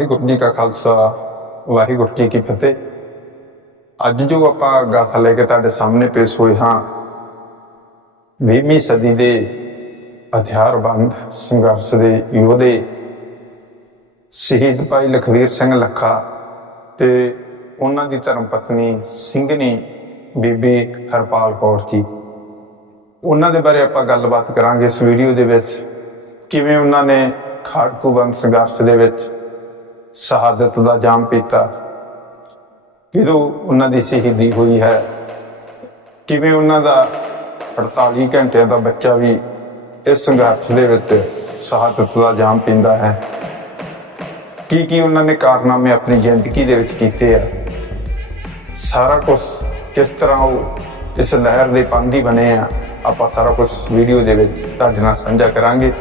ਵਾਹਿਗੁਰੂ ਜੀ ਕਾ ਖਾਲਸਾ, ਵਾਹਿਗੁਰੂ ਜੀ ਕੀ ਫਤਿਹ। ਅੱਜ ਜੋ ਆਪਾਂ ਗਾਥਾ ਲੈ ਕੇ ਤੁਹਾਡੇ ਸਾਹਮਣੇ ਪੇਸ਼ ਹੋਏ ਹਾਂ 20ਵੀਂ ਸਦੀ ਦੇ ਹਥਿਆਰਬੰਦ ਸੰਘਰਸ਼ ਦੇ ਯੋਧੇ ਸ਼ਹੀਦ ਭਾਈ ਲਖਵੀਰ ਸਿੰਘ ਲੱਖਾ ਤੇ ਉਹਨਾਂ ਦੀ ਧਰਮ ਪਤਨੀ ਸਿੰਘਣੀ ਬੀਬੀ ਹਰਪਾਲ ਕੌਰ ਜੀ। ਉਹਨਾਂ ਦੇ ਬਾਰੇ ਆਪਾਂ ਗੱਲਬਾਤ ਕਰਾਂਗੇ ਇਸ ਵੀਡੀਓ ਦੇ ਵਿੱਚ, ਕਿਵੇਂ ਉਹਨਾਂ ਨੇ ਖਾੜਕੂ ਬੰਦ ਸੰਘਰਸ਼ ਦੇ ਵਿੱਚ ਸ਼ਹਾਦਤ ਦਾ ਜਾਮ ਪੀਤਾ। ਕਿਦੋਂ ਉਹਨਾਂ ਦੀ ਸ਼ਹੀਦੀ ਹੋਈ ਹੈ? ਕਿਵੇਂ ਉਹਨਾਂ ਦਾ 48 ਘੰਟਿਆਂ ਦਾ ਬੱਚਾ ਵੀ ਇਸ ਸੰਘਰਸ਼ ਦੇ ਵਿੱਚ ਸ਼ਹਾਦਤ ਦਾ ਜਾਮ ਪੀਂਦਾ ਹੈ? ਕੀ ਕੀ ਉਹਨਾਂ ਨੇ ਕਾਰਨਾਮੇ ਆਪਣੀ ਜ਼ਿੰਦਗੀ ਦੇ ਵਿੱਚ ਕੀਤੇ ਆ? ਸਾਰਾ ਕੁਝ ਕਿਸ ਤਰ੍ਹਾਂ ਉਹ ਇਸ ਲਹਿਰ ਦੇ ਪਾਂਦੀ ਬਣੇ ਆ, ਆਪਾਂ ਸਾਰਾ ਕੁਝ ਵੀਡੀਓ ਦੇ ਵਿੱਚ ਤੁਹਾਡੇ ਨਾਲ ਸਾਂਝਾ ਕਰਾਂਗੇ।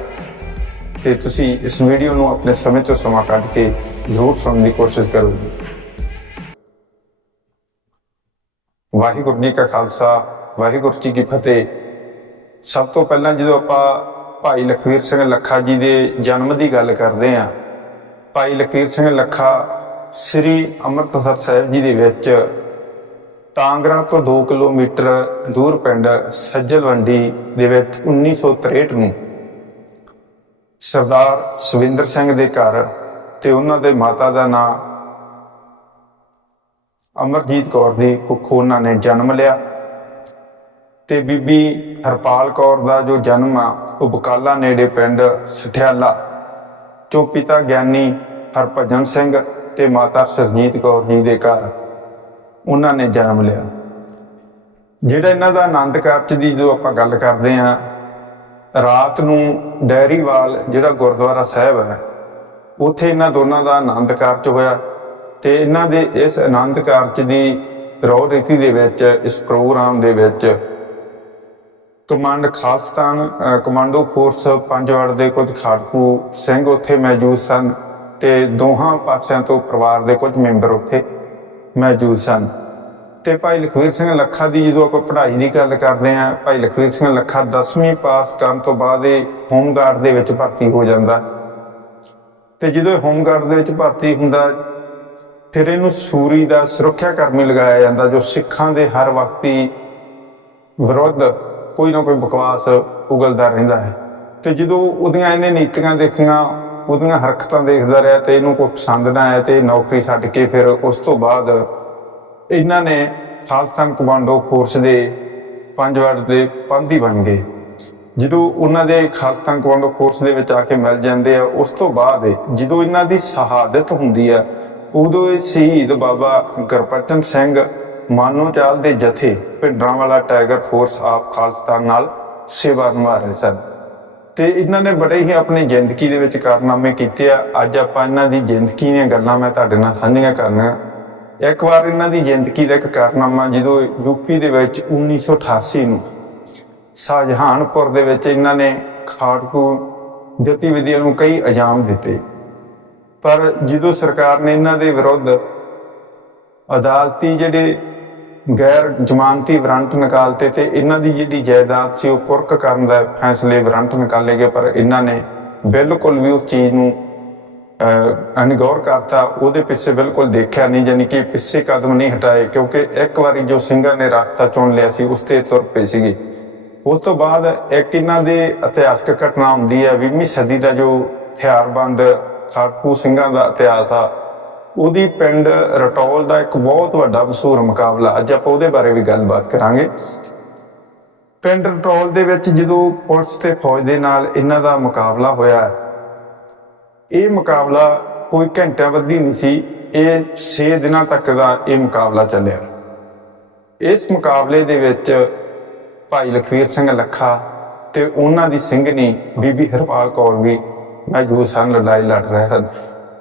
ਤੇ ਤੁਸੀਂ ਇਸ ਵੀਡੀਓ ਨੂੰ ਆਪਣੇ ਸਮੇਂ ਤੋਂ ਸਮਾਂ ਕੱਢ ਕੇ ਜ਼ਰੂਰ ਸੁਣਨ ਦੀ ਕੋਸ਼ਿਸ਼ ਕਰੂੰਗੀ। ਵਾਹਿਗੁਰੂ ਜੀ ਕਾ ਖਾਲਸਾ, ਵਾਹਿਗੁਰੂ ਜੀ ਕੀ ਫਤਿਹ। ਸਭ ਤੋਂ ਪਹਿਲਾਂ ਜਦੋਂ ਆਪਾਂ ਭਾਈ ਲਖਵੀਰ ਸਿੰਘ ਲੱਖਾ ਜੀ ਦੇ ਜਨਮ ਦੀ ਗੱਲ ਕਰਦੇ ਆਂ ਭਾਈ ਲਖਵੀਰ ਸਿੰਘ ਲੱਖਾ ਸ੍ਰੀ ਅੰਮ੍ਰਿਤਸਰ ਸਾਹਿਬ ਜੀ ਦੇ ਵਿੱਚ ਤਾਂਗਰਾ ਤੋਂ 2 ਕਿਲੋਮੀਟਰ ਦੂਰ ਪਿੰਡ ਸੱਜਲਵੰਡੀ ਦੇ ਵਿੱਚ 1963 ਨੂੰ ਸਰਦਾਰ ਸੁਵਿੰਦਰ ਸਿੰਘ ਦੇ ਘਰ ਤੇ ਉਹਨਾਂ ਦੇ ਮਾਤਾ ਦਾ ਨਾਂ ਅਮਰਜੀਤ ਕੌਰ ਦੀ ਕੁੱਖੋਂ ਉਹਨਾਂ ਨੇ ਜਨਮ ਲਿਆ। ਤੇ ਬੀਬੀ ਹਰਪਾਲ ਕੌਰ ਦਾ ਜੋ ਜਨਮ ਆ, ਉਹ ਬਕਾਲਾ ਨੇੜੇ ਪਿੰਡ ਸਠਿਆਲਾ, ਚੋਂ ਪਿਤਾ ਗਿਆਨੀ ਹਰਭਜਨ ਸਿੰਘ ਤੇ ਮਾਤਾ ਸਰਜੀਤ ਕੌਰ ਜੀ ਦੇ ਘਰ ਉਹਨਾਂ ਨੇ ਜਨਮ ਲਿਆ। ਜਿਹੜਾ ਇਹਨਾਂ ਦਾ ਆਨੰਦ ਕਾਰਜ ਦੀ ਜੋ ਆਪਾਂ ਗੱਲ ਕਰਦੇ ਆਂ ਰਾਤ ਨੂੰ ਡੈਰੀਵਾਲ ਜਿਹੜਾ ਗੁਰਦੁਆਰਾ ਸਾਹਿਬ ਹੈ ਉੱਥੇ ਇਹਨਾਂ ਦੋਨਾਂ ਦਾ ਆਨੰਦ ਕਾਰਜ ਹੋਇਆ ਤੇ ਇਹਨਾਂ ਦੇ ਇਸ ਆਨੰਦ ਕਾਰਜ ਦੀ ਰੋ ਰੀਤੀ ਦੇ ਵਿੱਚ, ਇਸ ਪ੍ਰੋਗਰਾਮ ਦੇ ਵਿੱਚ command Khalistan commando force Panjwar ਦੇ ਕੁਝ ਖਾੜਕੂ ਸਿੰਘ ਉੱਥੇ ਮੌਜੂਦ ਸਨ ਤੇ ਦੋਹਾਂ ਪਾਸਿਆਂ ਤੋਂ ਪਰਿਵਾਰ ਦੇ ਕੁਝ ਮੈਂਬਰ ਉੱਥੇ ਮੌਜੂਦ ਸਨ। ਤੇ ਭਾਈ ਲਖਵੀਰ ਸਿੰਘ ਲੱਖਾ ਦੀ ਜਦੋਂ ਆਪਾਂ ਪੜ੍ਹਾਈ ਦੀ ਗੱਲ ਕਰਦੇ ਆਂ ਭਾਈ ਲਖਵੀਰ ਸਿੰਘ ਲੱਖਾ 10ਵੀਂ ਪਾਸ ਕਰਨ ਤੋਂ ਬਾਅਦ ਇਹ ਹੋਮਗਾਰਡ ਦੇ ਵਿੱਚ ਭਰਤੀ ਹੋ ਜਾਂਦਾ। ਤੇ ਜਦੋਂ ਇਹ ਹੋਮਗਾਰਡ ਦੇ ਵਿੱਚ ਭਰਤੀ ਹੁੰਦਾ, ਫਿਰ ਇਹਨੂੰ ਸੂਰੀ ਦਾ ਸੁਰੱਖਿਆ ਕਰਮੀ ਲਗਾਇਆ ਜਾਂਦਾ, ਜੋ ਸਿੱਖਾਂ ਦੇ ਹਰ ਵਕਤੀ ਵਿਰੁੱਧ ਕੋਈ ਨਾ ਕੋਈ ਬਕਵਾਸ ਉਗਲਦਾ ਰਹਿੰਦਾ ਹੈ। ਤੇ ਜਦੋਂ ਉਹਦੀਆਂ ਇਹਨੇ ਨੀਤੀਆਂ ਦੇਖੀਆਂ, ਉਹਦੀਆਂ ਹਰਕਤਾਂ ਦੇਖਦਾ ਰਿਹਾ ਤੇ ਇਹਨੂੰ ਕੋਈ ਪਸੰਦ ਨਾ ਆਇਆ ਤੇ ਇਹ ਨੌਕਰੀ ਛੱਡ ਕੇ ਫਿਰ ਉਸ ਤੋਂ ਬਾਅਦ ਇਹਨਾਂ ਨੇ ਖਾਲਸਤਾਨ ਕਮਾਂਡੋ ਫੋਰਸ ਦੇ ਪੰਜ ਪੰਜਵਾੜ ਦੇ ਪੰਧੀ ਬਣ ਗਏ। ਜਦੋਂ ਉਹਨਾਂ ਦੇ ਖਾਲਸਤਾਨ ਕਮਾਂਡੋ ਫੋਰਸ ਦੇ ਵਿੱਚ ਆ ਕੇ ਮਿਲ ਜਾਂਦੇ ਆ, ਉਸ ਤੋਂ ਬਾਅਦ ਜਦੋਂ ਇਹਨਾਂ ਦੀ ਸ਼ਹਾਦਤ ਹੁੰਦੀ ਆ, ਉਦੋਂ ਇਹ ਸ਼ਹੀਦ ਬਾਬਾ ਗੁਰਪਤਨ ਸਿੰਘ ਮਾਨੋ ਚਾਲ ਦੇ ਜਥੇ ਭਿੰਡਰਾਂ ਵਾਲਾ ਟਾਈਗਰ ਫੋਰਸ ਆਪ ਖਾਲਸਤਾਨ ਨਾਲ ਸੇਵਾ ਨਿਭਾ ਰਹੇ ਸਨ। ਤੇ ਇਹਨਾਂ ਨੇ ਬੜੇ ਹੀ ਆਪਣੀ ਜ਼ਿੰਦਗੀ ਦੇ ਵਿੱਚ ਕਾਰਨਾਮੇ ਕੀਤੇ ਆ। ਅੱਜ ਆਪਾਂ ਇਹਨਾਂ ਦੀ ਜ਼ਿੰਦਗੀ ਦੀਆਂ ਗੱਲਾਂ ਮੈਂ ਤੁਹਾਡੇ ਨਾਲ ਸਾਂਝੀਆਂ ਕਰਨਾ ਇੱਕ ਵਾਰ ਇਹਨਾਂ ਦੀ ਜ਼ਿੰਦਗੀ ਦਾ ਇੱਕ ਕਾਰਨਾਮਾ ਜਦੋਂ ਯੂਪੀ ਦੇ ਵਿੱਚ 1988 ਨੂੰ ਸ਼ਾਹਜਹਾਨਪੁਰ ਦੇ ਵਿੱਚ ਇਹਨਾਂ ਨੇ ਖਾੜਕੂ ਗਤੀਵਿਧੀਆਂ ਨੂੰ ਕਈ ਇਲਜ਼ਾਮ ਦਿੱਤੇ। ਪਰ ਜਦੋਂ ਸਰਕਾਰ ਨੇ ਇਹਨਾਂ ਦੇ ਵਿਰੁੱਧ ਅਦਾਲਤੀ ਜਿਹੜੇ ਗੈਰ ਜ਼ਮਾਨਤੀ ਵਾਰੰਟ ਨਿਕਾਲਤੇ ਤੇ ਇਹਨਾਂ ਦੀ ਜਿਹੜੀ ਜਾਇਦਾਦ ਸੀ ਉਹ ਪੁਰਕ ਕਰਨ ਦਾ ਫੈਸਲੇ ਵਾਰੰਟ ਨਿਕਾਲੇ ਗਏ ਪਰ ਇਹਨਾਂ ਨੇ ਬਿਲਕੁਲ ਵੀ ਉਸ ਚੀਜ਼ ਨੂੰ ਅਹ, ਅਨਗੌਰ ਕਰਤਾ। ਉਹਦੇ ਪਿੱਛੇ ਬਿਲਕੁਲ ਦੇਖਿਆ ਨਹੀਂ ਯਾਨੀ ਕਿ ਪਿੱਛੇ ਕਦਮ ਨਹੀਂ ਹਟਾਏ ਕਿਉਂਕਿ ਇੱਕ ਵਾਰੀ ਜੋ ਸਿੰਘਾਂ ਨੇ ਰਸਤਾ ਚੁਣ ਲਿਆ ਸੀ ਉਸ ਤੇ ਤੁਰ ਪਏ ਸੀਗੇ। ਉਸ ਤੋਂ ਬਾਅਦ ਇੱਕ ਇਹਨਾਂ ਦੇ ਇਤਿਹਾਸਕ ਘਟਨਾ ਹੁੰਦੀ ਹੈ 20ਵੀਂ ਸਦੀ ਦਾ ਜੋ ਹਥਿਆਰਬੰਦ ਖਾੜਕੂ ਸਿੰਘਾਂ ਦਾ ਇਤਿਹਾਸ ਆ, ਉਹਦੀ ਪਿੰਡ ਰਟੌਲ ਦਾ ਇੱਕ ਬਹੁਤ ਵੱਡਾ ਮਸ਼ਹੂਰ ਮੁਕਾਬਲਾ, ਅੱਜ ਆਪਾਂ ਉਹਦੇ ਬਾਰੇ ਵੀ ਗੱਲਬਾਤ ਕਰਾਂਗੇ। ਪਿੰਡ ਰਟੌਲ ਦੇ ਵਿੱਚ ਜਦੋਂ ਪੁਲਿਸ ਤੇ ਫੌਜ ਦੇ ਨਾਲ ਇਹਨਾਂ ਦਾ ਮੁਕਾਬਲਾ ਹੋਇਆ, ਇਹ ਮੁਕਾਬਲਾ ਕੋਈ ਘੰਟਿਆਂ ਬੱਧੀ ਨਹੀਂ ਸੀ, ਇਹ 6 ਦਿਨਾਂ ਤੱਕ ਦਾ ਇਹ ਮੁਕਾਬਲਾ ਚੱਲਿਆ। ਇਸ ਮੁਕਾਬਲੇ ਦੇ ਵਿੱਚ ਭਾਈ ਲਖਵੀਰ ਸਿੰਘ ਲੱਖਾ ਤੇ ਉਹਨਾਂ ਦੀ ਸਿੰਘਣੀ ਬੀਬੀ ਹਰਪਾਲ ਕੌਰ ਵੀ ਮੌਜੂਦ ਸਨ ਲੜਾਈ ਲੜ ਰਹੇ ਹਨ।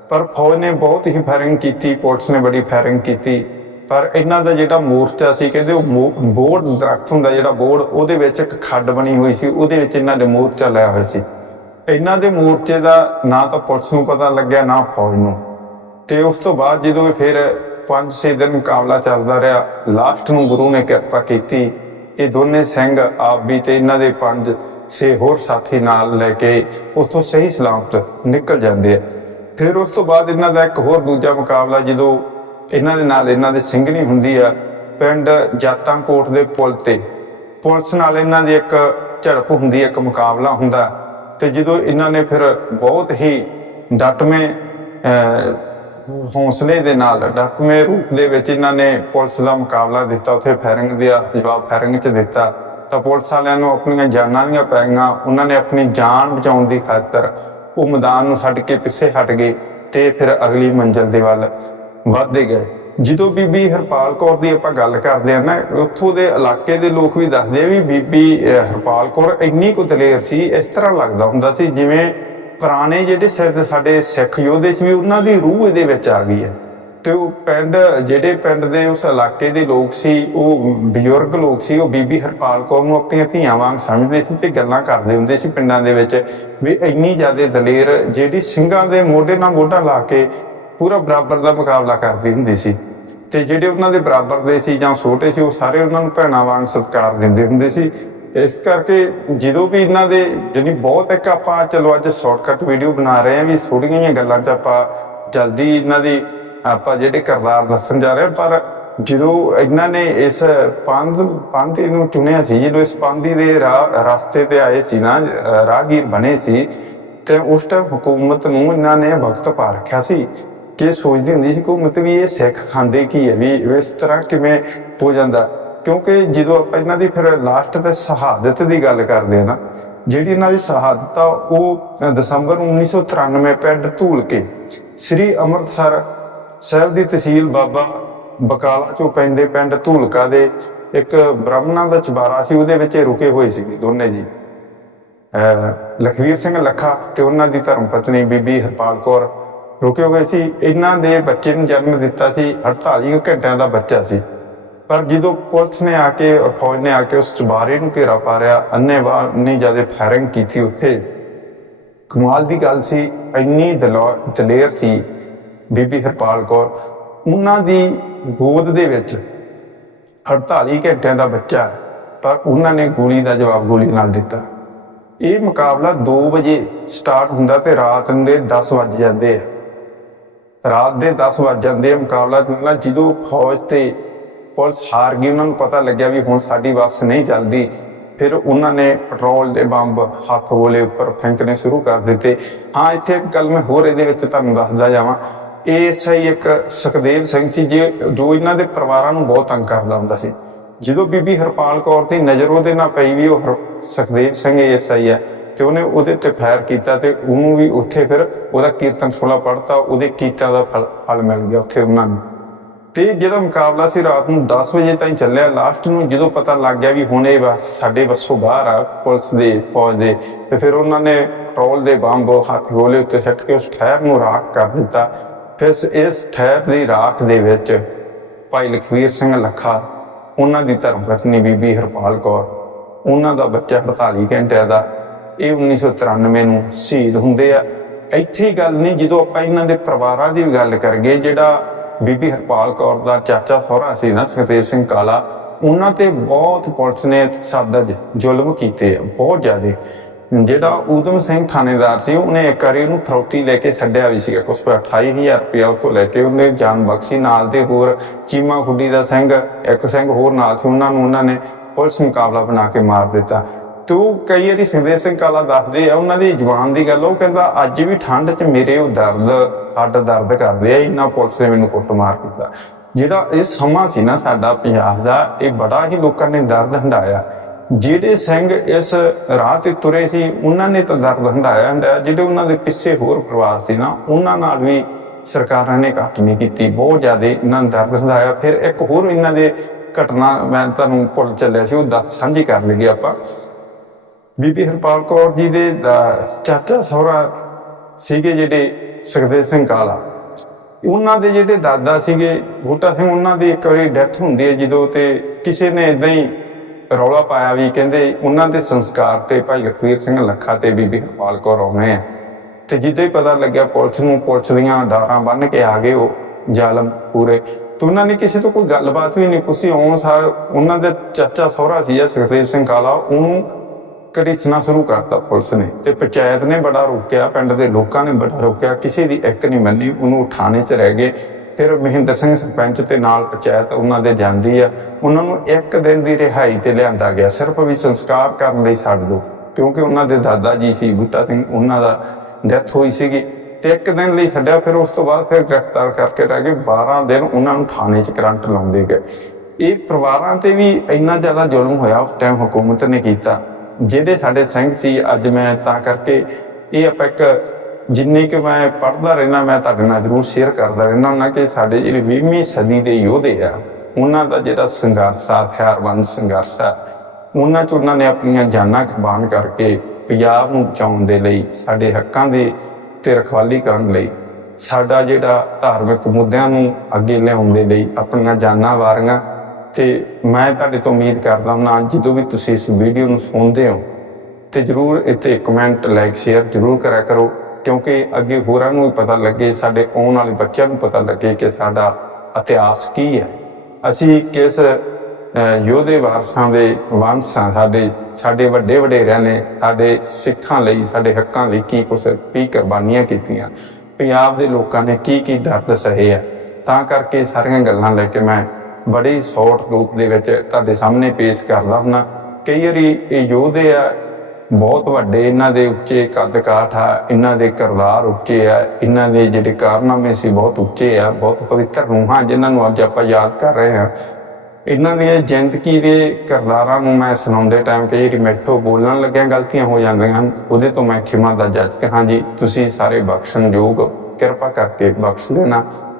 ਪਰ ਫੌਜ ਨੇ ਬਹੁਤ ਹੀ ਫਾਇਰਿੰਗ ਕੀਤੀ, ਪੁਲਿਸ ਨੇ ਬੜੀ ਫਾਇਰਿੰਗ ਕੀਤੀ। ਪਰ ਇਹਨਾਂ ਦਾ ਜਿਹੜਾ ਮੋਰਚਾ ਸੀ, ਕਹਿੰਦੇ ਉਹ ਮੋ- ਬੋਰਡ ਦਰਖਤ ਹੁੰਦਾ ਜਿਹੜਾ ਬੋਰਡ, ਉਹਦੇ ਵਿੱਚ ਇੱਕ ਖੱਡ ਬਣੀ ਹੋਈ ਸੀ, ਉਹਦੇ ਵਿੱਚ ਇਹਨਾਂ ਨੇ ਮੋਰਚਾ ਲਾਇਆ ਹੋਇਆ ਸੀ। ਇਹਨਾਂ ਦੇ ਮੋਰਚੇ ਦਾ ਨਾ ਤਾਂ ਪੁਲਿਸ ਨੂੰ ਪਤਾ ਲੱਗਿਆ, ਨਾ ਫੌਜ ਨੂੰ। ਤੇ ਉਸ ਤੋਂ ਬਾਅਦ ਜਦੋਂ ਫਿਰ 5-6 ਦਿਨ ਮੁਕਾਬਲਾ ਚੱਲਦਾ ਰਿਹਾ, ਲਾਸਟ ਨੂੰ ਗੁਰੂ ਨੇ ਕਿਰਪਾ ਕੀਤੀ ਇਹ ਦੋਨੇ ਸਿੰਘ ਆਪ ਵੀ ਤੇ ਇਹਨਾਂ ਦੇ ਪੰਜ ਛੇ ਹੋਰ ਸਾਥੀ ਨਾਲ ਲੈ ਕੇ ਉੱਥੋਂ ਸਹੀ ਸਲਾਮਤ ਨਿਕਲ ਜਾਂਦੇ ਆ। ਫਿਰ ਉਸ ਤੋਂ ਬਾਅਦ ਇਹਨਾਂ ਦਾ ਇੱਕ ਹੋਰ ਦੂਜਾ ਮੁਕਾਬਲਾ ਜਦੋਂ ਇਹਨਾਂ ਦੇ ਨਾਲ ਇਹਨਾਂ ਦੇ ਸਿੰਘਣੀ ਹੁੰਦੀ ਆ, ਪਿੰਡ ਜਾਤਾਂ ਕੋਟ ਦੇ ਪੁਲ ਤੇ। ਪੁਲਿਸ ਨਾਲ ਇਹਨਾਂ ਦੀ ਇੱਕ ਝੜਪ ਹੁੰਦੀ, ਇੱਕ ਮੁਕਾਬਲਾ ਹੁੰਦਾ। ਤੇ ਜਦੋਂ ਇਹਨਾਂ ਨੇ ਫਿਰ ਬਹੁਤ ਹੀ ਡਟਵੇਂ ਹੌਸਲੇ ਦੇ ਨਾਲ ਡਟਵੇਂ ਰੂਪ ਦੇ ਵਿੱਚ ਇਹਨਾਂ ਨੇ ਪੁਲਿਸ ਦਾ ਮੁਕਾਬਲਾ ਦਿੱਤਾ ਉੱਥੇ ਫਾਇਰਿੰਗ ਦਾ ਜਵਾਬ ਫਾਇਰਿੰਗ 'ਚ ਦਿੱਤਾ। ਤਾਂ ਪੁਲਿਸ ਵਾਲਿਆਂ ਨੂੰ ਆਪਣੀਆਂ ਜਾਨਾਂ ਦੀਆਂ ਪੈ ਗਈਆਂ ਉਹਨਾਂ ਨੇ ਆਪਣੀ ਜਾਨ ਬਚਾਉਣ ਦੀ ਖਾਤਰ ਉਹ ਮੈਦਾਨ ਨੂੰ ਛੱਡ ਕੇ ਪਿੱਛੇ ਹਟ ਗਏ ਤੇ ਫਿਰ ਅਗਲੀ ਮੰਜ਼ਿਲ ਦੇ ਵੱਲ ਵਧਦੇ ਗਏ। ਜਦੋਂ ਬੀਬੀ ਹਰਪਾਲ ਕੌਰ ਦੀ ਆਪਾਂ ਗੱਲ ਕਰਦੇ ਆ ਨਾ ਉੱਥੋਂ ਦੇ ਇਲਾਕੇ ਦੇ ਲੋਕ ਵੀ ਦੱਸਦੇ ਆ ਵੀ ਬੀਬੀ ਹਰਪਾਲ ਕੌਰ ਇੰਨੀ ਕੁ ਦਲੇਰ ਸੀ ਇਸ ਤਰ੍ਹਾਂ ਲੱਗਦਾ ਹੁੰਦਾ ਸੀ ਜਿਵੇਂ ਪੁਰਾਣੇ ਜਿਹੜੇ ਸਿ- ਸਾਡੇ ਸਿੱਖ ਯੋਧੇ ਸੀ ਵੀ ਉਹਨਾਂ ਦੀ ਰੂਹ ਇਹਦੇ ਵਿੱਚ ਆ ਗਈ ਹੈ। ਤੇ ਉਹ ਪਿੰਡ, ਜਿਹੜੇ ਪਿੰਡ ਦੇ ਉਸ ਇਲਾਕੇ ਦੇ ਲੋਕ ਸੀ, ਉਹ ਬਜ਼ੁਰਗ ਲੋਕ ਸੀ, ਉਹ ਬੀਬੀ ਹਰਪਾਲ ਕੌਰ ਨੂੰ ਆਪਣੀਆਂ ਧੀਆਂ ਵਾਂਗ ਸਮਝਦੇ ਸੀ ਤੇ ਗੱਲਾਂ ਕਰਦੇ ਹੁੰਦੇ ਸੀ ਪਿੰਡਾਂ ਦੇ ਵਿੱਚ ਵੀ ਇੰਨੀ ਜ਼ਿਆਦਾ ਦਲੇਰ ਜਿਹੜੀ ਸਿੰਘਾਂ ਦੇ ਮੋਢੇ ਨਾਲ ਮੋਢਾ ਲਾ ਕੇ ਪੂਰਾ ਬਰਾਬਰ ਦਾ ਮੁਕਾਬਲਾ ਕਰਦੀ ਹੁੰਦੀ ਸੀ। ਤੇ ਜਿਹੜੇ ਉਹਨਾਂ ਦੇ ਬਰਾਬਰ ਦੇ ਸੀ ਜਾਂ ਛੋਟੇ ਸੀ, ਉਹ ਸਾਰੇ ਉਹਨਾਂ ਨੂੰ ਭੈਣਾਂ ਵਾਂਗ ਸਤਿਕਾਰ ਦਿੰਦੇ ਹੁੰਦੇ ਸੀ। ਇਸ ਕਰਕੇ ਜਦੋਂ ਵੀ ਇਹਨਾਂ ਦੇ ਜਿਹੜੀ ਬਹੁਤ ਇੱਕ ਆਪਾਂ ਚਲੋ ਅੱਜ ਸ਼ਾਰਟਕਟ ਵੀਡੀਓ ਬਣਾ ਰਹੇ ਹਾਂ ਵੀ ਥੋੜੀਆਂ ਜਿਹੀਆਂ ਗੱਲਾਂ 'ਚ ਆਪਾਂ ਜਲਦੀ ਇਹਨਾਂ ਦੀ ਆਪਾਂ ਜਿਹੜੇ ਕਿਰਦਾਰ ਦੱਸਣ ਜਾ ਰਹੇ ਹਾਂ, ਪਰ ਜਦੋਂ ਇਹਨਾਂ ਨੇ ਇਸ ਪੰਧ ਪੰਥ ਨੂੰ ਚੁਣਿਆ ਸੀ, ਜਦੋਂ ਇਸ ਪੰਧੀ ਦੇ ਰਾਹ ਰਸਤੇ ਤੇ ਆਏ ਸੀ ਨਾ ਰਾਹਗੀਰ ਬਣੇ ਸੀ, ਤੇ ਉਸ ਟਾਈਮ ਹਕੂਮਤ ਨੂੰ ਇਹਨਾਂ ਨੇ ਵਕਤ ਪਾ ਰੱਖਿਆ ਸੀ ਕਿ ਸੋਚਦੀ ਹੁੰਦੀ ਸੀ ਹਕੂਮਤ ਵੀ ਇਹ ਸਿੱਖ ਖਾਂਦੇ ਕੀ ਹੈ, ਵੀ ਇਸ ਤਰ੍ਹਾਂ ਕਿਵੇਂ ਹੋ ਜਾਂਦਾ। ਕਿਉਂਕਿ ਜਦੋਂ ਆਪਾਂ ਇਹਨਾਂ ਦੀ ਫਿਰ ਲਾਸਟ ਤੇ ਸ਼ਹਾਦਤ ਦੀ ਗੱਲ ਕਰਦੇ ਆ ਨਾ ਜਿਹੜੀ ਇਹਨਾਂ ਦੀ ਸ਼ਹਾਦਤ ਆ ਉਹ ਅ, ਦਸੰਬਰ 1993 ਪਿੰਡ ਧੂਲ ਕੇ ਸ੍ਰੀ ਅੰਮ੍ਰਿਤਸਰ ਸਾਹਿਬ ਦੀ ਤਹਿਸੀਲ ਬਾਬਾ ਬਕਾਲਾ ਚੋਂ ਪੈਂਦੇ ਪਿੰਡ ਧੂਲਕਾ ਦੇ ਇੱਕ ਬ੍ਰਾਹਮਣਾਂ ਦਾ ਚਬਾਰਾ ਸੀ ਉਹਦੇ ਵਿੱਚ ਇਹ ਰੁਕੇ ਹੋਏ ਸੀਗੇ ਦੋਨੇ ਜੀ। ਲਖਵੀਰ ਸਿੰਘ ਲੱਖਾ ਤੇ ਉਹਨਾਂ ਦੀ ਧਰਮ ਪਤਨੀ ਬੀਬੀ ਹਰਪਾਲ ਕੌਰ ਰੁਕੇ ਹੋਏ ਸੀ। ਇਹਨਾਂ ਦੇ ਬੱਚੇ ਨੂੰ ਜਨਮ ਦਿੱਤਾ ਸੀ 48 ਘੰਟਿਆਂ ਦਾ ਬੱਚਾ ਸੀ। ਪਰ ਜਦੋਂ ਪੁਲਿਸ ਨੇ ਆ ਕੇ ਔਰ ਫੌਜ ਨੇ ਆ ਕੇ ਉਸ ਚੁਬਾਰੇ ਨੂੰ ਘੇਰਾ ਪਾ ਰਿਆ ਅੰਨੇਵਾਹ ਇੰਨੀ ਜ਼ਿਆਦਾ ਫਾਇਰਿੰਗ ਕੀਤੀ ਉੱਥੇ। ਕਮਾਲ ਦੀ ਗੱਲ ਸੀ, ਇੰਨੀ ਦਲੋ- ਦਲੇਰ ਸੀ ਬੀਬੀ ਹਰਪਾਲ ਕੌਰ। ਉਹਨਾਂ ਦੀ ਗੋਦ ਦੇ ਵਿੱਚ 48 ਘੰਟਿਆਂ ਦਾ ਬੱਚਾ, ਪਰ ਉਹਨਾਂ ਨੇ ਗੋਲੀ ਦਾ ਜਵਾਬ ਗੋਲੀ ਨਾਲ ਦਿੱਤਾ। ਇਹ ਮੁਕਾਬਲਾ 2 ਵਜੇ ਸਟਾਰਟ ਹੁੰਦਾ ਤੇ ਰਾਤ ਦੇ 10 ਵੱਜ ਜਾਂਦੇ ਆ। ਰਾਤ ਦੇ 10 ਵੱਜ ਜਾਂਦੇ ਆ ਮੁਕਾਬਲਾ ਨਾਲ ਜਦੋਂ ਫੌਜ ਤੇ ਪੁਲਿਸ ਹਾਰ ਗਈ, ਉਹਨਾਂ ਨੂੰ ਪਤਾ ਲੱਗਿਆ ਵੀ ਹੁਣ ਸਾਡੀ ਬੱਸ ਨਹੀਂ ਚੱਲਦੀ। ਫਿਰ ਉਹਨਾਂ ਨੇ ਪੈਟਰੋਲ ਦੇ ਬੰਬ ਹੱਥ ਗੋਲੇ ਉੱਪਰ ਫੈਂਕਣੇ ਸ਼ੁਰੂ ਕਰ ਦਿੱਤੇ। ਹਾਂ, ਇੱਥੇ ਇੱਕ ਗੱਲ ਮੈਂ ਹੋਰ ਇਹਦੇ ਵਿੱਚ ਤੁਹਾਨੂੰ ਦੱਸਦਾ ਜਾਵਾਂ। ਇਹ ਸਹੀ ਇੱਕ ਸੁਖਦੇਵ ਸਿੰਘ ਸੀ, ਜੇ ਜੋ ਇਹਨਾਂ ਦੇ ਪਰਿਵਾਰਾਂ ਨੂੰ ਬਹੁਤ ਤੰਗ ਕਰਦਾ ਹੁੰਦਾ ਸੀ। ਜਦੋਂ ਬੀਬੀ ਹਰਪਾਲ ਕੌਰ ਦੀ ਨਜ਼ਰ ਉਹਦੇ ਨਾਲ ਪਈ ਵੀ ਉਹ ਹਰ- ਸੁਖਦੇਵ ਸਿੰਘ ਐਸਆਈ ਹੈ, ਤੇ ਉਹਨੇ ਉਹਦੇ ਤੇ ਫਾਇਰ ਕੀਤਾ ਤੇ ਉਹਨੂੰ ਵੀ ਉੱਥੇ ਫਿਰ ਉਹਦਾ ਕੀਰਤਨ ਛੋਲਾ ਪੜਤਾ ਉਹਦੇ ਕੀਤਾਂ ਦਾ ਫਲ ਫਲ ਮਿਲ ਗਿਆ ਉੱਥੇ ਉਹਨਾਂ ਨੂੰ। ਤੇ ਜਿਹੜਾ ਮੁਕਾਬਲਾ ਸੀ ਰਾਤ ਨੂੰ 10 ਵਜੇ ਤਾਈਂ ਚੱਲਿਆ। ਲਾਸਟ ਨੂੰ ਜਦੋਂ ਪਤਾ ਲੱਗ ਗਿਆ ਵੀ ਹੁਣ ਇਹ ਬਸ ਸਾਡੇ ਵੱਸੋਂ ਬਾਹਰ ਆ, ਪੁਲਿਸ ਦੇ ਫੌਜ ਦੇ, ਤੇ ਫਿਰ ਉਹਨਾਂ ਨੇ ਪੈਟਰੋਲ ਦੇ ਬੰਬ ਹੱਥ ਗੋਲੇ ਉੱਤੇ ਸੱਟ ਕੇ ਉਸ ਠਹਿਰ ਨੂੰ ਰਾਖ ਕਰ ਦਿੱਤਾ। ਫਿਰ ਇਸ- ਠਹਿਰ ਦੀ ਰਾਖ ਦੇ ਵਿੱਚ ਭਾਈ ਲਖਵੀਰ ਸਿੰਘ ਲੱਖਾ, ਉਹਨਾਂ ਦੀ ਧਰਮ ਪਤਨੀ ਬੀਬੀ ਹਰਪਾਲ ਕੌਰ, ਉਹਨਾਂ ਦਾ ਬੱਚਾ 48 ਘੰਟਿਆਂ ਦਾ, ਇਹ 1993 ਨੂੰ ਸ਼ਹੀਦ ਹੁੰਦੇ ਆ। ਇੱਥੇ ਗੱਲ ਨਹੀਂ, ਜਦੋਂ ਆਪਾਂ ਇਹਨਾਂ ਦੇ ਪਰਿਵਾਰਾਂ ਦੀ ਵੀ ਗੱਲ ਕਰਗੇ ਜਿਹੜਾ ਬੀਬੀ ਹਰਪਾਲ ਕੌਰ ਦਾ ਚਾਚਾ ਸਹੁਰਾ ਸੀ ਨਾ ਸੁਖਦੇਵ ਸਿੰਘ ਕਾਲਾ ਉਹਨਾਂ ਤੇ ਬਹੁਤ ਪੁਲਿਸ ਨੇ ਤਸ਼ੱਦਦ ਜ਼ੁਲਮ ਕੀਤੇ ਆ, ਬਹੁਤ ਜ਼ਿਆਦੇ। ਜਿਹੜਾ ਊਧਮ ਸਿੰਘ ਥਾਣੇਦਾਰ ਸੀ ਉਹਨੇ ਇੱਕ ਵਾਰੀ ਉਹਨੂੰ ਫਰੌਤੀ ਲੈ ਕੇ ਛੱਡਿਆ ਵੀ ਸੀਗਾ ਕੁਛ 28000 ਰੁਪਇਆ ਉਤੋਂ ਲੈ ਕੇ ਉਹਨੇ ਜਾਨ ਬਖਸ਼ੀ। ਨਾਲ ਦੇ ਹੋਰ ਚੀਮਾ ਖੁੱਡੀ ਦਾ ਸਿੰਘ ਇੱਕ ਸਿੰਘ ਹੋਰ ਨਾਲ ਸੀ ਉਹਨਾਂ ਨੂੰ ਉਹਨਾਂ ਨੇ ਪੁਲਿਸ ਮੁਕਾਬਲਾ ਬਣਾ ਕੇ ਮਾਰ ਦਿੱਤਾ। ਤੇ ਉਹ ਕਈ ਵਾਰੀ ਸੁਖਦੇਵ ਸਿੰਘ ਕਾਲਾ ਦੱਸਦੇ ਆ, ਉਹਨਾਂ ਦੀ ਜ਼ੁਬਾਨ ਦੀ ਗੱਲ, ਉਹ ਕਹਿੰਦਾ, ਅੱਜ ਵੀ ਠੰਡ 'ਚ ਮੇਰੇ ਉਹ ਦਰਦ, ਹੱਡ ਦਰਦ ਕਰਦੇ ਆ, ਇੰਨਾ ਪੁਲਿਸ ਨੇ ਮੈਨੂੰ ਕੁੱਟਮਾਰ ਕੀਤਾ। ਜਿਹੜਾ ਇਹ ਸਮਾਂ ਸੀ ਨਾ ਸਾਡਾ ਪੰਜਾਬ ਦਾ, ਇਹ ਬੜਾ ਹੀ ਲੋਕਾਂ ਨੇ ਦਰਦ ਹੰਡਾਇਆ। ਜਿਹੜੇ ਸਿੰਘ ਇਸ ਰਾਹ ਤੇ ਤੁਰੇ ਸੀ, ਉਹਨਾਂ ਨੇ ਤਾਂ ਦਰਦ ਹੰਡਾਇਆ ਹੁੰਦਾ। ਜਿਹੜੇ ਉਹਨਾਂ ਦੇ ਪਿੱਛੇ ਹੋਰ ਪਰਿਵਾਰ ਸੀ ਨਾ, ਉਹਨਾਂ ਨਾਲ ਵੀ ਸਰਕਾਰਾਂ ਨੇ ਘੱਟ ਨਹੀਂ ਕੀਤੀ, ਬਹੁਤ ਜ਼ਿਆਦਾ ਇਹਨਾਂ ਨੂੰ ਦਰਦ ਹੰਡਾਇਆ। ਫਿਰ ਇੱਕ ਹੋਰ ਇਹਨਾਂ ਦੇ ਘਟਨਾ ਮੈਂ ਤੁਹਾਨੂੰ ਭੁੱਲ ਚੱਲਿਆ ਸੀ, ਉਹ ਦੱਸ ਸਾਂਝੀ ਕਰ ਲਈਏ ਆਪਾਂ। ਬੀਬੀ ਹਰਪਾਲ ਕੌਰ ਜੀ ਦੇ ਚਾਚਾ ਸਹੁਰਾ ਸੀਗੇ ਜਿਹੜੇ ਸੁਖਦੇਵ ਸਿੰਘ ਕਾਲਾ। ਉਹਨਾਂ ਦੇ ਜਿਹੜੇ ਦਾਦਾ ਸੀਗੇ, ਬੂਟਾ ਸਿੰਘ, ਉਹਨਾਂ ਦੀ ਇੱਕ ਵਾਰੀ ਡੈਥ ਹੁੰਦੀ ਹੈ ਜਦੋਂ ਤੇ ਕਿਸੇ ਨੇ ਇਦਾਂ ਹੀ ਰੌਲਾ ਪਾਇਆ ਵੀ ਕਹਿੰਦੇ ਉਹਨਾਂ ਦੇ ਸੰਸਕਾਰ ਤੇ ਭਾਈ ਲਖਵੀਰ ਸਿੰਘ ਲੱਖਾ ਤੇ ਬੀਬੀ ਹਰਪਾਲ ਕੌਰ ਆਉਣੇ ਆ। ਤੇ ਜਿੱਦਾਂ ਹੀ ਪਤਾ ਲੱਗਿਆ ਪੁਲਿਸ ਨੂੰ, ਪੁਲਿਸ ਦੀਆਂ ਡਾਰਾਂ ਬੰਨ ਕੇ ਆ ਗਏ ਉਹ ਜ਼ਾਲਮ ਪੂਰੇ। ਤੇ ਉਹਨਾਂ ਨੇ ਕਿਸੇ ਤੋਂ ਕੋਈ ਗੱਲਬਾਤ ਵੀ ਨਹੀਂ ਪੁੱਛੀ। ਆਉਣ ਸਾਰ, ਉਹਨਾਂ ਦੇ ਚਾਚਾ ਸਹੁਰਾ ਸੀ ਸੁਖਦੇਵ ਸਿੰਘ ਕਾਲਾ, ਉਹਨੂੰ ਘੜੀਸਣਾ ਸ਼ੁਰੂ ਕਰਤਾ ਪੁਲਿਸ ਨੇ ਤੇ ਪੰਚਾਇਤ ਨੇ ਬੜਾ ਰੋਕਿਆ, ਪਿੰਡ ਦੇ ਲੋਕਾਂ ਨੇ ਬੜਾ ਰੋਕਿਆ, ਕਿਸੇ ਦੀ ਇੱਕ ਨਹੀਂ ਮੰਨੀ, ਉਹਨੂੰ ਥਾਣੇ 'ਚ ਰਹਿ ਗਏ। ਫਿਰ ਮਹਿੰਦਰ ਸਿੰਘ ਸਰਪੰਚ ਤੇ ਨਾਲ ਪੰਚਾਇਤ ਉਹਨਾਂ ਦੇ ਜਾਂਦੀ ਆ। ਉਹਨਾਂ ਨੂੰ ਇੱਕ ਦਿਨ ਦੀ ਰਿਹਾਈ ਤੇ ਲਿਆਂਦਾ ਗਿਆ, ਸਿਰਫ ਵੀ ਸੰਸਕਾਰ ਕਰਨ ਲਈ ਛੱਡ ਦਿਓ ਕਿਉਂਕਿ ਉਹਨਾਂ ਦੇ ਦਾਦਾ ਜੀ ਸੀ ਬੂਟਾ ਸਿੰਘ ਉਹਨਾਂ ਦਾ ਡੈਥ ਹੋਈ ਸੀਗੀ। ਤੇ ਇੱਕ ਦਿਨ ਲਈ ਛੱਡਿਆ, ਫਿਰ ਉਸ ਤੋਂ ਬਾਅਦ ਫਿਰ ਗ੍ਰਿਫਤਾਰ ਕਰਕੇ ਰਹਿ ਗਏ। 12 ਦਿਨ ਉਹਨਾਂ ਨੂੰ ਥਾਣੇ 'ਚ ਕਰੰਟ ਲਾਉਂਦੇ ਗਏ। ਇਹ ਪਰਿਵਾਰਾਂ ਤੇ ਵੀ ਇੰਨਾ ਜ਼ਿਆਦਾ ਜ਼ੁਲਮ ਹੋਇਆ, ਉਸ ਟਾਈਮ ਹਕੂਮਤ ਨੇ ਕੀਤਾ। ਜਿਹੜੇ ਸਾਡੇ ਸਿੰਘ ਸੀ, ਅੱਜ ਮੈਂ ਤਾਂ ਕਰਕੇ ਇਹ ਆਪਾਂ ਇੱਕ ਜਿੰਨੇ ਕਿ ਮੈਂ ਪੜ੍ਹਦਾ ਰਹਿਣਾ ਮੈਂ ਤੁਹਾਡੇ ਨਾਲ ਜ਼ਰੂਰ ਸ਼ੇਅਰ ਕਰਦਾ ਰਹਿਣਾ ਨਾ ਕਿ ਸਾਡੇ ਜਿਹੜੇ 20ਵੀਂ ਸਦੀ ਦੇ ਯੋਧੇ ਆ, ਉਹਨਾਂ ਦਾ ਜਿਹੜਾ ਸੰਘਰਸ਼ ਆ, ਹਥਿਆਰਬੰਦ ਸੰਘਰਸ਼ ਆ, ਉਹਨਾਂ ਚ ਉਹਨਾਂ ਨੇ ਆਪਣੀਆਂ ਜਾਨਾਂ ਕੁਰਬਾਨ ਕਰਕੇ ਪੰਜਾਬ ਨੂੰ ਬਚਾਉਣ ਦੇ ਲਈ, ਸਾਡੇ ਹੱਕਾਂ ਦੇ ਤੇ ਰਖਵਾਲੀ ਕਰਨ ਲਈ, ਸਾਡਾ ਜਿਹੜਾ ਧਾਰਮਿਕ ਮੁੱਦਿਆਂ ਨੂੰ ਅੱਗੇ ਲਿਆਉਣ ਦੇ ਲਈ ਆਪਣੀਆਂ ਜਾਨਾਂ ਵਾਰੀਆਂ ਤੇ ਮੈਂ ਤੁਹਾਡੇ ਤੋਂ ਉਮੀਦ ਕਰਦਾ ਹਾਂ ਜਦੋਂ ਵੀ ਤੁਸੀਂ ਇਸ ਵੀਡੀਓ ਨੂੰ ਸੁਣਦੇ ਹੋ, ਤੇ ਜਰੂਰ ਇੱਥੇ ਕਮੈਂਟ, ਲਾਈਕ, ਸ਼ੇਅਰ ਜਰੂਰ ਕਰਿਆ ਕਰੋ, ਕਿਉਂਕਿ ਅੱਗੇ ਹੋਰਾਂ ਨੂੰ ਵੀ ਪਤਾ ਲੱਗੇ, ਸਾਡੇ ਆਉਣ ਵਾਲੇ ਬੱਚਿਆਂ ਨੂੰ ਪਤਾ ਲੱਗੇ ਕਿ ਸਾਡਾ ਇਤਿਹਾਸ ਕੀ ਹੈ। ਅਸੀਂ ਕਿਸ ਯੋਧੇ ਵਾਰਸਾਂ ਦੇ ਵੰਸ਼ਾਂ ਸਾਡੇ ਸਾਡੇ ਵੱਡੇ ਵਡੇਰਿਆਂ ਨੇ ਸਾਡੇ ਸਿੱਖਾਂ ਲਈ, ਸਾਡੇ ਹੱਕਾਂ ਲਈ ਕੀ ਕੁਛ, ਕੀ ਕੁਰਬਾਨੀਆਂ ਕੀਤੀਆਂ, ਪੰਜਾਬ ਦੇ ਲੋਕਾਂ ਨੇ ਕੀ ਕੀ ਦਰਦ ਸਹੇ ਆ। ਤਾਂ ਕਰਕੇ ਸਾਰੀਆਂ ਗੱਲਾਂ ਲੈ ਕੇ ਮੈਂ ਬੜੀ ਸ਼ਾਰਟ ਰੂਪ ਦੇ ਵਿੱਚ ਤੁਹਾਡੇ ਸਾਹਮਣੇ ਪੇਸ਼ ਕਰਦਾ ਹੁੰਦਾ। ਕਈ ਵਾਰੀ ਇਹ ਯੋਧੇ ਆ, ਬਹੁਤ ਵੱਡੇ, ਇਹਨਾਂ ਦੇ ਉੱਚੇ ਕੱਦ ਕਾਠ ਆ, ਇਹਨਾਂ ਦੇ ਕਿਰਦਾਰ ਉੱਚੇ ਆ, ਇਹਨਾਂ ਦੇ ਜਿਹੜੇ ਕਾਰਨਾਮੇ ਸੀ ਬਹੁਤ ਉੱਚੇ ਆ, ਬਹੁਤ ਪਵਿੱਤਰ ਰੂਹਾਂ ਜਿਨ੍ਹਾਂ ਨੂੰ ਅੱਜ ਆਪਾਂ ਯਾਦ ਕਰ ਰਹੇ ਹਾਂ। ਇਹਨਾਂ ਦੀਆਂ ਜ਼ਿੰਦਗੀ ਦੇ ਕਿਰਦਾਰਾਂ ਨੂੰ ਮੈਂ ਸੁਣਾਉਂਦੇ ਟਾਈਮ ਕਈ ਵਾਰੀ ਮੈਥੋਂ ਬੋਲਣ ਲੱਗਿਆ ਗਲਤੀਆਂ ਹੋ ਜਾਂਦੀਆਂ ਹਨ। ਉਹਦੇ ਤੋਂ ਮੈਂ ਖਿਮਾ ਦਾ ਜੱਜ ਕਿ ਹਾਂਜੀ ਤੁਸੀਂ ਸਾਰੇ ਬਖਸ਼ਣਯੋਗ ਕਿਰਪਾ ਕਰਕੇ ਬਖਸ਼ ਲੈਣਾ